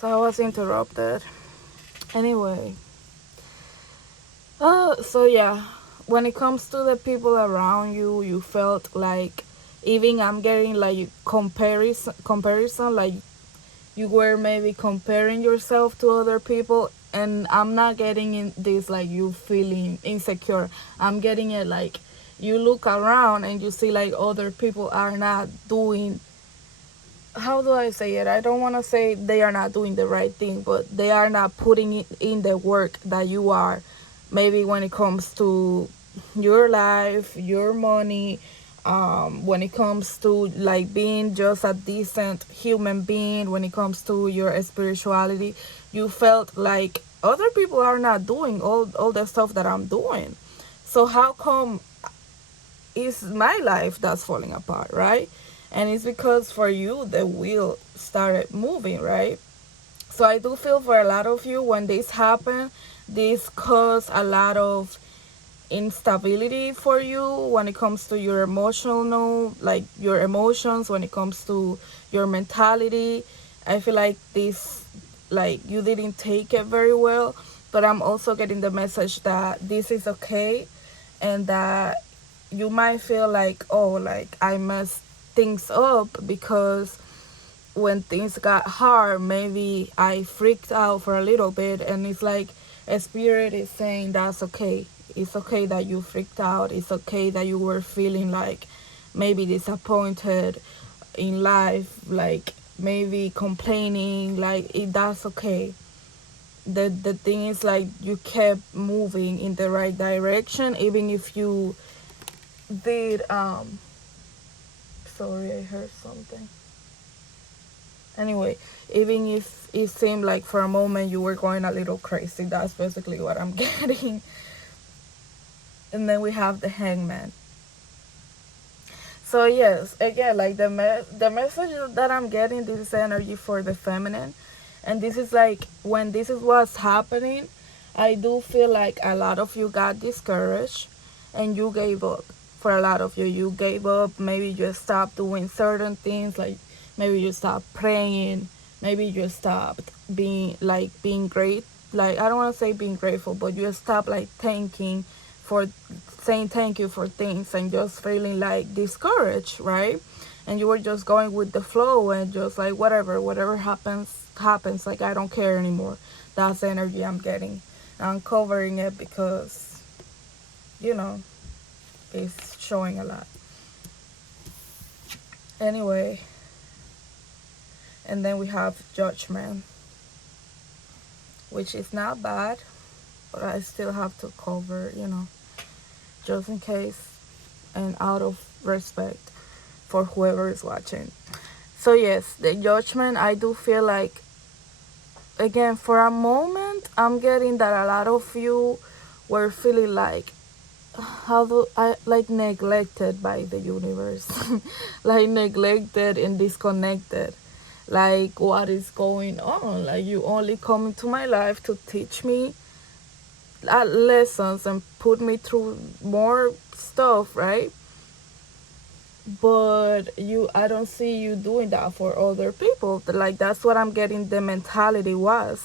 So I was interrupted. Anyway, so yeah, when it comes to the people around you, you felt like even I'm getting like comparison, like you were maybe comparing yourself to other people, and I'm not getting in this like you feeling insecure. I'm getting it like you look around and you see like other people are not doing, how do I say it? I don't want to say they are not doing the right thing, but they are not putting it in the work that you are. Maybe when it comes to your life, your money, when it comes to like being just a decent human being, when it comes to your spirituality, you felt like other people are not doing all the stuff that I'm doing. So how come it's my life that's falling apart, right? And it's because for you the wheel started moving, right? So I do feel for a lot of you when this happened, this caused a lot of instability for you when it comes to your emotional, like your emotions, when it comes to your mentality. I feel like this, like you didn't take it very well, but I'm also getting the message that this is okay, and that you might feel like, oh, like I messed things up because when things got hard, maybe I freaked out for a little bit, and it's like a spirit is saying that's okay. It's okay that you freaked out. It's okay that you were feeling like maybe disappointed in life, like maybe complaining, like that's okay. The thing is like you kept moving in the right direction, even if you did sorry, I heard something. Anyway, even if it seemed like for a moment you were going a little crazy, that's basically what I'm getting. And then we have the hangman. So yes, again, like the message that I'm getting, this is energy for the feminine, and this is like when this is what's happening, I do feel like a lot of you got discouraged, and you gave up. For a lot of you gave up. Maybe you stopped doing certain things, like maybe you stopped praying, maybe you stopped being great. Like I don't want to say being grateful, but you stopped like thanking for saying thank you for things, and just feeling like discouraged, right? And you were just going with the flow and just like whatever happens, like I don't care anymore. That's the energy I'm getting. I'm covering it because you know it's showing a lot. Anyway, and then we have judgment, which is not bad, but I still have to cover, just in case, and out of respect for whoever is watching. So yes, the judgment, I do feel like, again, for a moment I'm getting that a lot of you were feeling like, how do I, like, neglected by the universe, like neglected and disconnected. Like, what is going on? Like, you only come into my life to teach me lessons and put me through more stuff, right? But I don't see you doing that for other people. Like, that's what I'm getting the mentality was.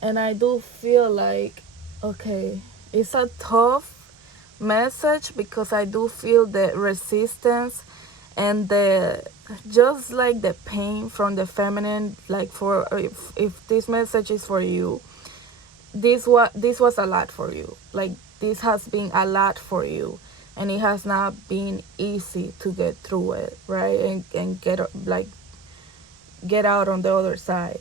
And I do feel like, okay, it's a tough message because I do feel the resistance and the, just like the pain from the feminine. Like, for if this message is for you, this was a lot for you. Like, this has been a lot for you, and it has not been easy to get through it, right? And get, like, get out on the other side.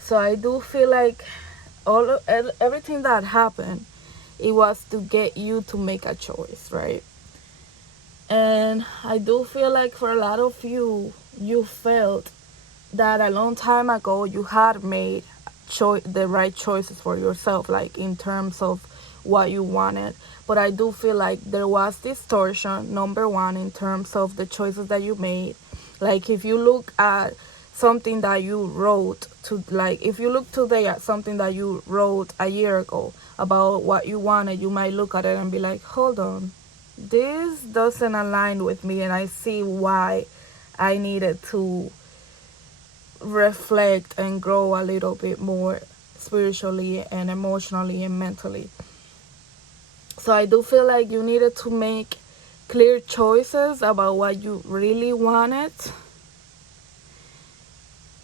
So I do feel like everything that happened, it was to get you to make a choice, right? And I do feel like for a lot of you, you felt that a long time ago you had made the right choices for yourself, like in terms of what you wanted. But I do feel like there was distortion, number one, in terms of the choices that you made. Like, if you look at something that you wrote to, like, if you look today at something that you wrote a year ago about what you wanted, you might look at it and be like, hold on, this doesn't align with me, and I see why I needed to reflect and grow a little bit more spiritually and emotionally and mentally. So I do feel like you needed to make clear choices about what you really wanted,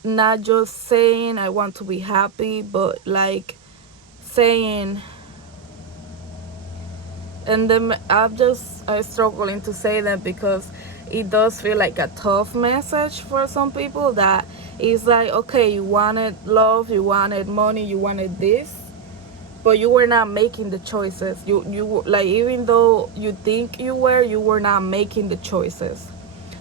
not just saying I want to be happy, but like saying, and then I'm struggling to say that because it does feel like a tough message for some people, that it's like, okay, you wanted love, you wanted money, you wanted this, but you were not making the choices. You like, even though you think you were not making the choices.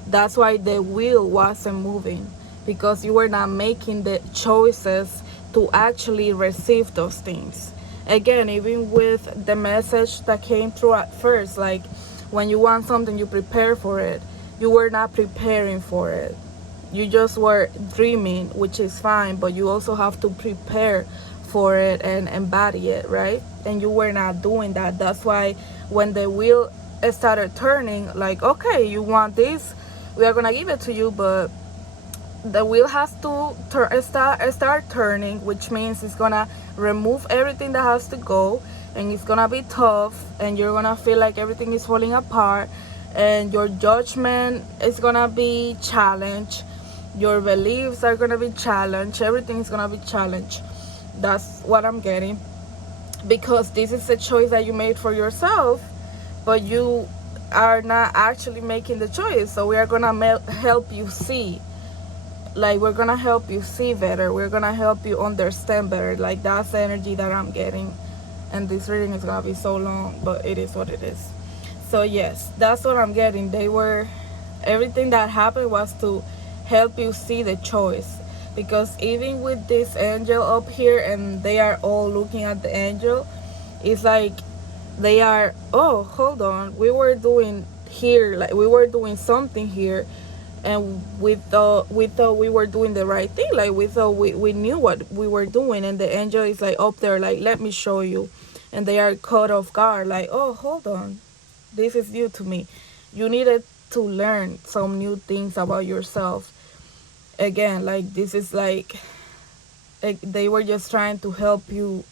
That's why the wheel wasn't moving, because you were not making the choices to actually receive those things. Again, even with the message that came through at first, like when you want something, you prepare for it. You were not preparing for it. You just were dreaming, which is fine, but you also have to prepare for it and embody it, right? And you were not doing that. That's why when the wheel started turning, like, okay, you want this, we are gonna give it to you, but the wheel has to start turning, which means it's gonna remove everything that has to go, and it's gonna be tough, and you're gonna feel like everything is falling apart, and your judgment is gonna be challenged, your beliefs are gonna be challenged, everything is gonna be challenged. That's what I'm getting, because this is a choice that you made for yourself, but you are not actually making the choice. So we are gonna help you see, like, we're gonna help you see better, we're gonna help you understand better. Like, that's the energy that I'm getting, and this reading is gonna be so long, but it is what it is. So yes, that's what I'm getting. Everything that happened was to help you see the choice, because even with this angel up here, and they are all looking at the angel, it's like they are, oh, hold on, we were doing here, like we were doing something here, and we thought we were doing the right thing, like we thought we knew what we were doing, and the angel is like up there, like, let me show you. And they are caught off guard, like, oh, hold on, this is new to me. You needed to learn some new things about yourself. Again, like, this is like they were just trying to help you.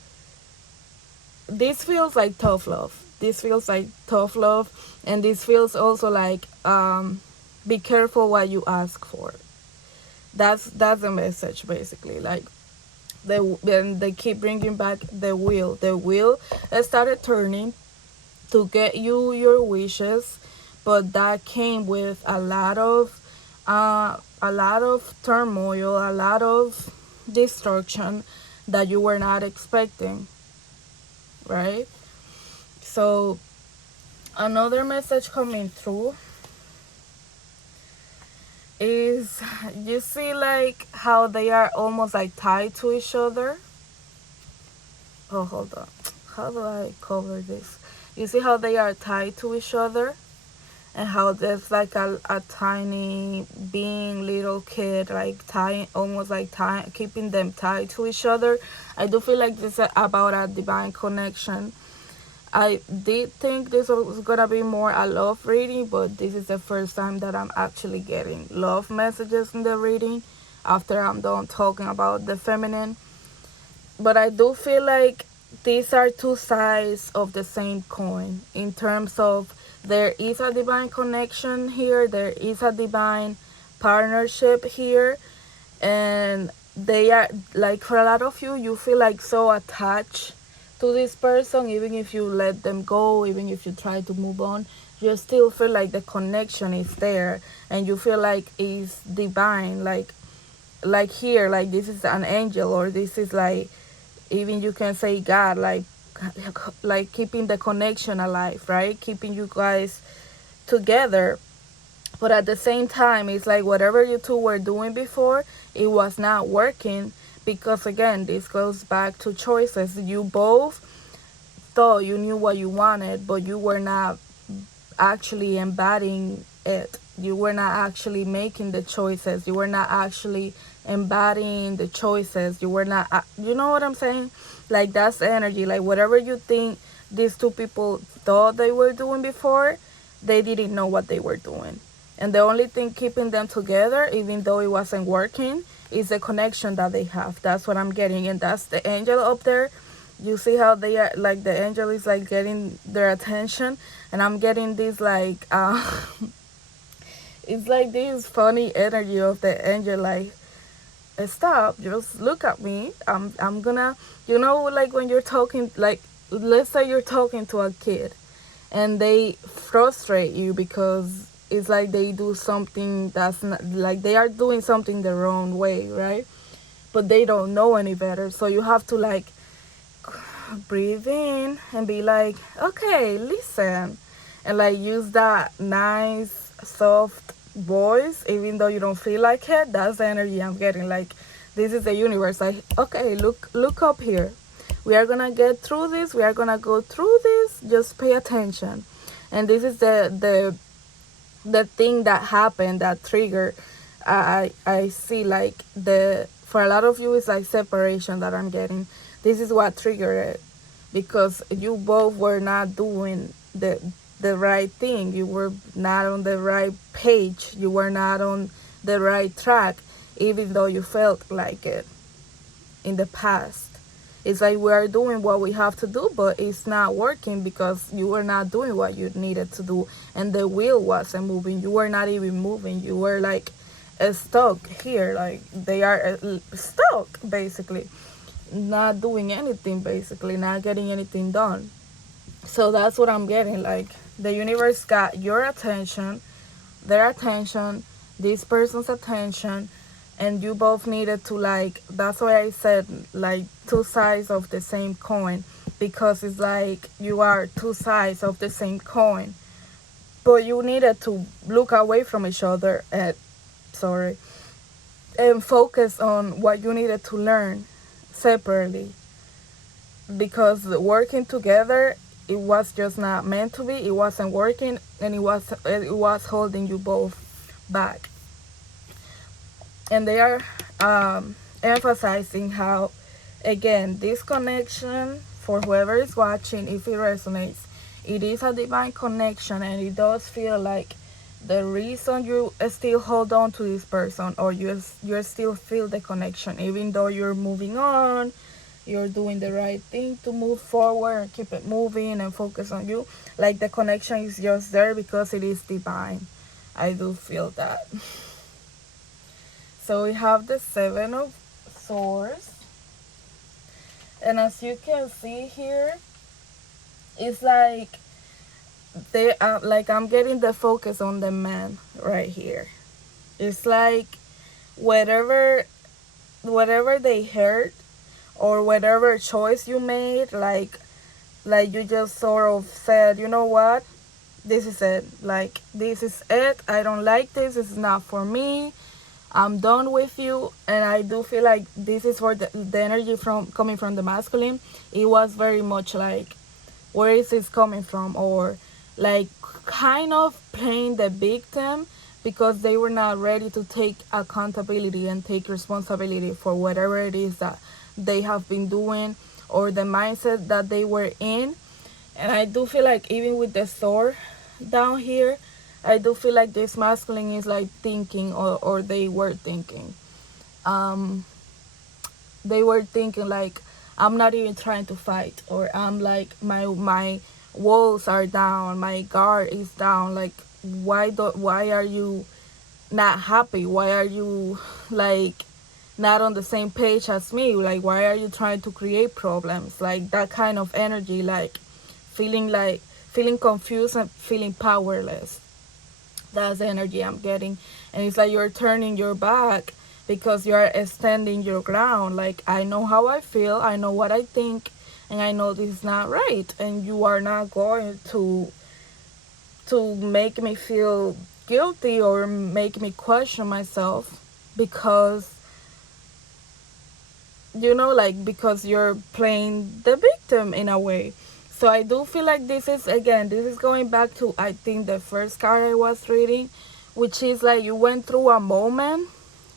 This feels like tough love. This feels like tough love, and this feels also like, be careful what you ask for. That's the message, basically. Like, they keep bringing back the wheel. The wheel started turning to get you your wishes, but that came with a lot of turmoil, a lot of destruction that you were not expecting, right? So another message coming through is, you see like how they are almost like tied to each other. Oh, hold on, how do I cover this? You see how they are tied to each other, and how there's like a tiny being, little kid, like tying, almost like tying, keeping them tied to each other. I do feel like this is about a divine connection. I did think this was gonna be more a love reading, but this is the first time that I'm actually getting love messages in the reading, after I'm done talking about the feminine. But I do feel like these are two sides of the same coin, in terms of, there is a divine connection here, there is a divine partnership here, and they are like, for a lot of you, you feel like so attached to this person. Even if you let them go, even if you try to move on, you still feel like the connection is there, and you feel like it's divine, like here, like this is an angel, or this is like, even you can say God, like keeping the connection alive, right? Keeping you guys together. But at the same time, it's like whatever you two were doing before, it was not working, because again, this goes back to choices. You both thought you knew what you wanted, but you were not actually embodying it. You were not actually making the choices. You were not actually embodying the choices. You were not, you know what I'm saying? Like, that's the energy. Like, whatever you think these two people thought they were doing before, they didn't know what they were doing. And the only thing keeping them together, even though it wasn't working, It's the connection that they have. That's what I'm getting, and that's the angel up there. You see how they are like the angel is like getting their attention, and I'm getting this like it's like this funny energy of the angel like stop, just look at me. I'm gonna, like when you're talking, like let's say you're talking to a kid and they frustrate you because it's like they do something that's not like they are doing something the wrong way, right? But they don't know any better, so you have to like breathe in and be like, okay, listen, and like use that nice soft voice even though you don't feel like it. That's the energy I'm getting. Like this is the universe, like, okay, look up here, we are gonna get through this, we are gonna go through this, just pay attention. And this is the thing that happened, that trigger. I see like the for a lot of you it's like separation that I'm getting. This is what triggered it, because you both were not doing the right thing. You were not on the right page, you were not on the right track, even though you felt like it in the past. It's like we are doing what we have to do, but it's not working because you were not doing what you needed to do, and the wheel wasn't moving. You were not even moving. You were like stuck here, like they are stuck basically, not doing anything, basically not getting anything done. So that's what I'm getting. Like the universe got your attention, their attention, this person's attention, and you both needed to like, that's why I said like two sides of the same coin, because it's like you are two sides of the same coin, but you needed to look away from each other and sorry, and focus on what you needed to learn separately, because working together, it was just not meant to be. It wasn't working, and it was holding you both back. And they are emphasizing how, again, this connection, for whoever is watching, if it resonates, it is a divine connection, and it does feel like the reason you still hold on to this person, or you still feel the connection even though you're moving on, you're doing the right thing to move forward and keep it moving and focus on you. Like the connection is just there because it is divine. I do feel that. So we have the Seven of Swords, and as you can see here, it's like they are like, I'm getting the focus on the man right here. It's like whatever they heard, or whatever choice you made, like you just sort of said, you know what, this is it, like this is it, I don't like this is not for me, I'm done with you. And I do feel like this is for the energy from coming from the masculine. It was very much like, where is this coming from? Or like kind of playing the victim, because they were not ready to take accountability and take responsibility for whatever it is that they have been doing, or the mindset that they were in. And I do feel like even with the sword down here, I do feel like this masculine is like thinking, or they were thinking. Um, they were thinking like, I'm not even trying to fight, or I'm like, my walls are down, my guard is down. Like, why are you not happy? Why are you like not on the same page as me? Like, why are you trying to create problems? Like that kind of energy, like feeling confused and feeling powerless. That's the energy I'm getting. And it's like you're turning your back because you're extending your ground. Like, I know how I feel, I know what I think, and I know this is not right, and you are not going to make me feel guilty or make me question myself, because like, because you're playing the victim in a way. So I do feel like this is going back to, I think, the first card I was reading, which is like you went through a moment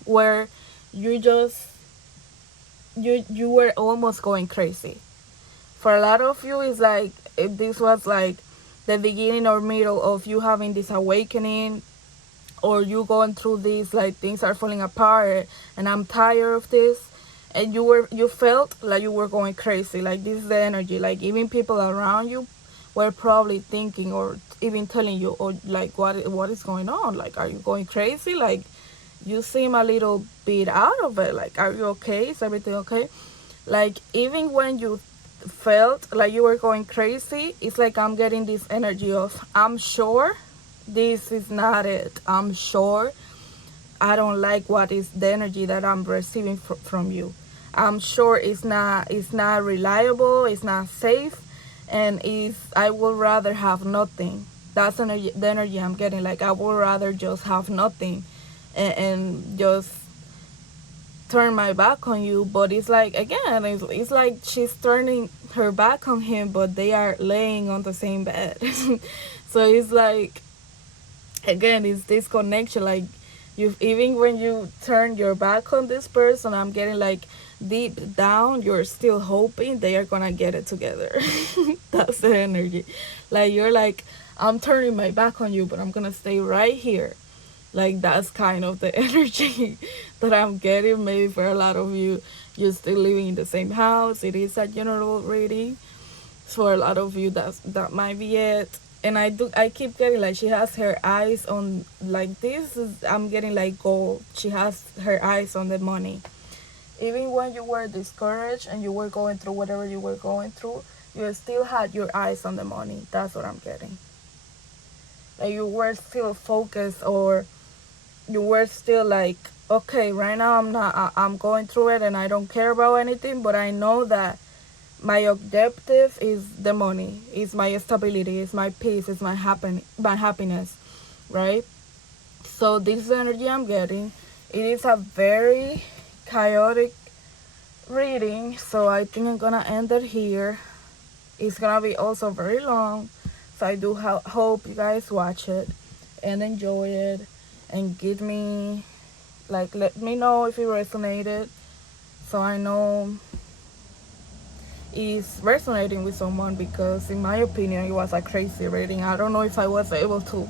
where you just you were almost going crazy. For a lot of you, it's like this was like the beginning or middle of you having this awakening, or you going through this, like things are falling apart and I'm tired of this, and you felt like you were going crazy. Like this is the energy, like even people around you were probably thinking or even telling you, or like what is going on, like are you going crazy, like you seem a little bit out of it, like are you okay, is everything okay. Like even when you felt like you were going crazy, it's like I'm getting this energy of I'm sure this is not it. I'm sure I don't like what is the energy that I'm receiving from you. I'm sure it's not reliable, it's not safe, and if I would rather have nothing. That's the energy I'm getting. Like I would rather just have nothing, and just turn my back on you. But it's like again, it's like she's turning her back on him, but they are laying on the same bed. So it's like again, it's this connection. Like you, even when you turn your back on this person, I'm getting like deep down you're still hoping they are gonna get it together. That's the energy. Like you're like, I'm turning my back on you, but I'm gonna stay right here. Like that's kind of the energy that I'm getting. Maybe for a lot of you, you're still living in the same house. It is a general reading. So for a lot of you, that might be it. And I keep getting like she has her eyes on, like this is, I'm getting like gold. She has her eyes on the money. Even when you were discouraged and you were going through whatever you were going through, you still had your eyes on the money. That's what I'm getting. Like you were still focused, or you were still like, okay, right now I'm going through it and I don't care about anything, but I know that my objective is the money, is my stability, is my peace, is my happiness, right? So this is the energy I'm getting. It is a very chaotic reading, so I think I'm gonna end it here. It's gonna be also very long, so I do hope you guys watch it and enjoy it, and give me, like, let me know if it resonated, so I know is resonating with someone, because in my opinion it was a crazy reading. I don't know if I was able to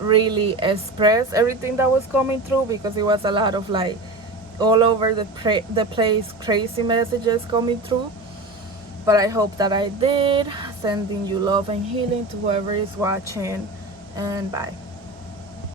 really express everything that was coming through, because it was a lot of like all over the place crazy messages coming through. But I hope that I did. Sending you love and healing to whoever is watching, and bye.